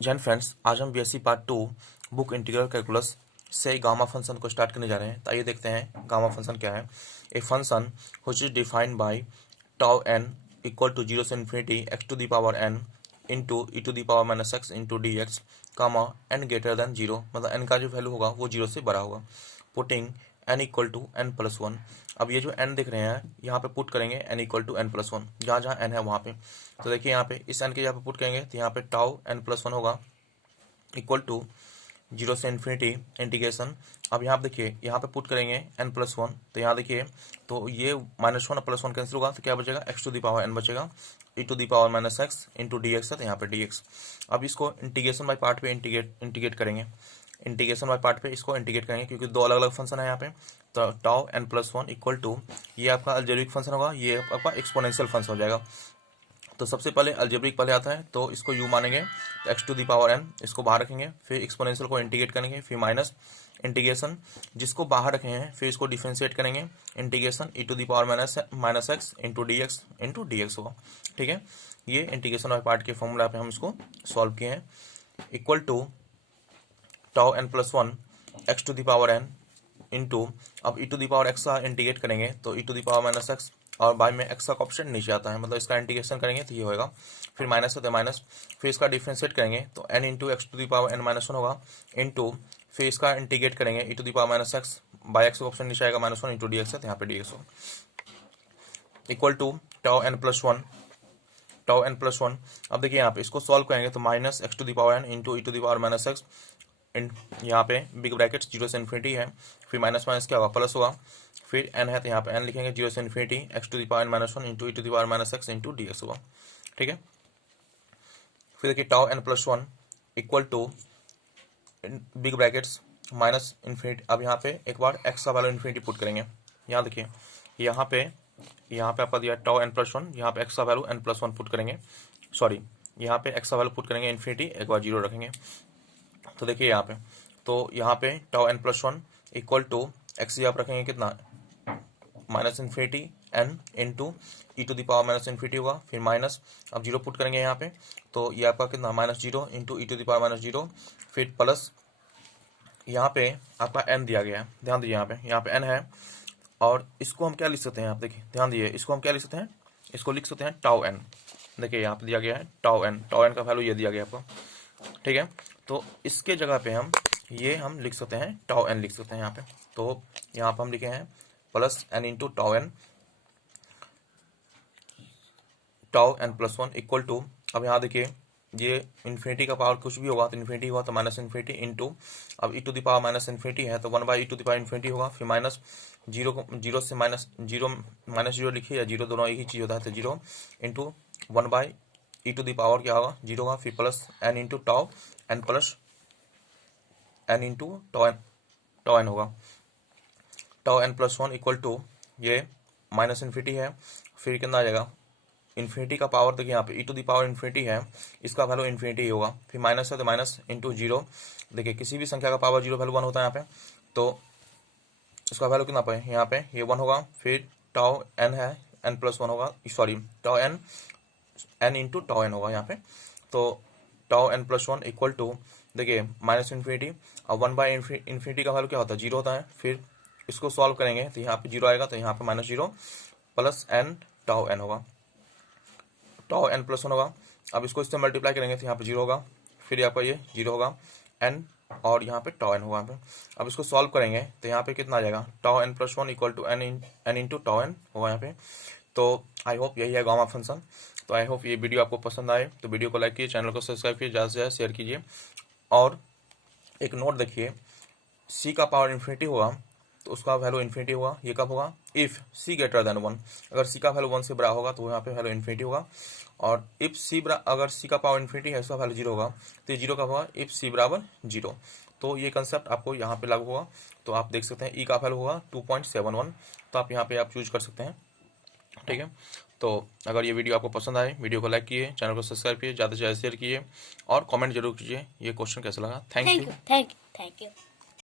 Jain friends, आज हम BSc part 2 book integral calculus से गामा फंक्शन को स्टार्ट करने जा रहे हैं। तो आइए देखते हैं गामा फंक्शन क्या है। A function which is defined by tau n equal to 0 से infinity x to the power n into e to the power minus x into d x comma n greater than 0, मतलब n का जो value होगा वो 0 से बड़ा होगा। Putting n equal to n plus one. अब ये जो n दिख रहे हैं यहाँ पे पुट करेंगे n equal to n plus one, जहाँ जहाँ n है वहाँ पे। तो देखिए यहाँ पे इस n के यहाँ पे पुट करेंगे तो यहाँ पे टाउ n प्लस वन होगा इक्वल टू 0 से इन्फिनिटी इंटीग्रेशन। अब यहाँ पे देखिए यहाँ पे पुट करेंगे n प्लस वन, तो यहाँ देखिए तो ये minus one plus one cancel होगा तो क्या बचेगा x to the power n बचेगा, e to the power minus x into d x है तो यहाँ पे dx। अब इसको इंटीग्रेशन बाय पार्ट पे इंटीग्रेट करेंगे, इंटीग्रेशन बाय पार्ट पे इसको इंटीग्रेट करेंगे क्योंकि दो अलग अलग फंक्शन है यहाँ पे। तो tau n plus one equal to ये आपका अलजेब्रिक फंक्शन होगा, ये आपका एक्सपोनेंशियल फंक्शन हो जाएगा। तो सबसे पहले अलजेब्रिक पहले आता है तो इसको u मानेंगे, तो x to the power n इसको बाहर रखेंगे, फिर एक्सपोनेंशियल को इंटीग्रेट करेंगे, फिर माइनस इंटीग्रेशन जिसको बाहर रखे हैं फिर इसको डिफरेंशिएट करेंगे, integration e to the power minus x into d x होगा। ठीक है, ये इंटीग्रेशन और पार्ट के फॉर्मूला पे हम इसको सॉल्व किए हैं। Equal to tau n plus one x to the power n into, अब e to the power x का इंटीग्रेट करेंगे तो e to the power minus x और बाय में एक्स का ऑप्शन नीचे आता है, मतलब इसका इंटीग्रेशन करेंगे तो ये होगा, फिर माइनस है तो माइनस, फिर इसका डिफरेंशिएट करेंगे तो n into x to the power n minus one होगा इंटू, फिर इसका इंटीग्रेट करेंगे e to the power minus x by x का ऑप्शन नीचे आएगा minus one into d x है तो यहाँ पे डी एक्स होगा। Equal to tau n plus one, tau n plus one. अब देखिए यहाँ पे इसको सॉल्व करेंगे तो minus x to the power n into e to the power minus x, यहाँ पे बिग ब्रैकेट 0 से इन्फिनिटी है, फिर माइनस माइनस क्या होगा प्लस होगा, फिर n है तो यहाँ पे n लिखेंगे 0 से infinity x to the power minus one into e to the power minus x into d x होगा। ठीक है, फिर देखिए tau n plus one equal to big brackets minus infinity. अब यहाँ पे एक बार x का वैल्यू इन्फिनिटी पुट करेंगे, यहाँ देखिए यहाँ पे आपका दिया टाउ n प्लस वन, यहाँ पे x का value n plus one put करेंगे, सॉरी यहाँ पे x का वैल्यू पुट करेंगे इन्फिनिटी, एक बार जीरो रखेंगे। तो देखिए यहाँ पे तो यहाँ पे tau n plus one equal to x आप रखेंगे कितना minus infinity n into e to the power minus infinity होगा, फिर माइनस, अब जीरो पुट करेंगे यहाँ पे तो ये आपका कितना minus zero into e to the power minus zero, फिर प्लस यहाँ पे आपका n दिया गया है, ध्यान दीजिए यहाँ पे n है और इसको हम क्या लिख सकते हैं, आप देखिए ध्यान दीजिए इसको हम क्या लिख सकते हैं, इसको लिख सकते हैं टाउ n। देखिए यहाँ पे दिया गया है टाउ n का वैल्यू ये दिया गया आपको। ठीक है, तो इसके जगह पे हम लिख सकते हैं टाउ n लिख सकते हैं यहाँ पे। तो यहाँ पे हम लिखे हैं plus n into tau n plus one equal to, अब यहाँ देखिए ये इन्फिनिटी का पावर कुछ भी होगा तो इन्फिनिटी हुआ तो माइनस इन्फिनिटी इंटू, अब e to the power minus infinity है तो one by e to the power infinity होगा, फिर माइनस जीरो से माइनस जीरो लिखिए या जीरो दोनों एक ही चीज़ होता है तो zero into one by e to the power क्या होगा जीरो होगा, फिर plus n into tau n plus n into tau n होगा। Tau n plus one equal to ये माइनस इन्फिनिटी है, फिर कितना आ जाएगा इन्फिनिटी का पावर, देखिए यहाँ पे ई टू दी पावर इन्फिनिटी है इसका वैल्यू इन्फिनिटी ही होगा, फिर माइनस है तो माइनस इंटू जीरो, देखिए किसी भी संख्या का पावर जीरो वैल्यू वन होता है यहाँ पे, तो इसका वैल्यू कितना पे यहाँ पे ये वन होगा, फिर टाउ n है n प्लस वन होगा, sorry tau n into tau n होगा यहाँ पे। तो tau n plus one equal to देखिए माइनस इन्फिनिटी, अब वन बाई इन्फिनिटी का वैल्यू क्या होता है जीरो होता है, फिर इसको सॉल्व करेंगे तो यहाँ पे जीरो आएगा तो यहाँ पे minus zero plus n tau n होगा, टाउ n प्लस वन होगा। अब इसको इससे मल्टीप्लाई करेंगे तो यहाँ पे जीरो होगा, फिर आपका ये जीरो होगा n और यहाँ पे टाउ n होगा यहाँ पे। अब इसको सॉल्व करेंगे तो यहाँ पे कितना आ जाएगा tau n plus one equal to n into tau n होगा यहाँ पे। तो आई होप यही है गामा फंक्शन। तो आई होप ये वीडियो आपको पसंद आए तो वीडियो को लाइक कीजिए, चैनल को सब्सक्राइब कीजिए, ज़्यादा से ज़्यादा शेयर कीजिए। और एक नोट देखिए, c का पावर इन्फिनिटी होगा तो उसका वैल्यू इन्फिनिटी होगा, ये कब होगा if c greater than one, अगर c का वैल्यू वन से बड़ा होगा तो यहाँ पे वैल्यू इन्फिनिटी होगा, और इफ c अगर c का पावर इन्फिनिटी है उसका वैल्यू जीरो होगा तो ये जीरो कब होगा इफ c बराबर जीरो। तो ये कंसेप्ट आपको यहाँ पे लागू होगा, तो आप देख सकते हैं e का वैल्यू होगा 2.71, तो आप यहाँ पे आप चूज कर सकते हैं। ठीक है, तो अगर ये वीडियो आपको पसंद आए वीडियो को लाइक कीजिए, चैनल को सब्सक्राइब कीजिए, ज़्यादा से ज़्यादा शेयर कीजिए और कमेंट जरूर कीजिए ये क्वेश्चन कैसा लगा। Thank you. Thank you.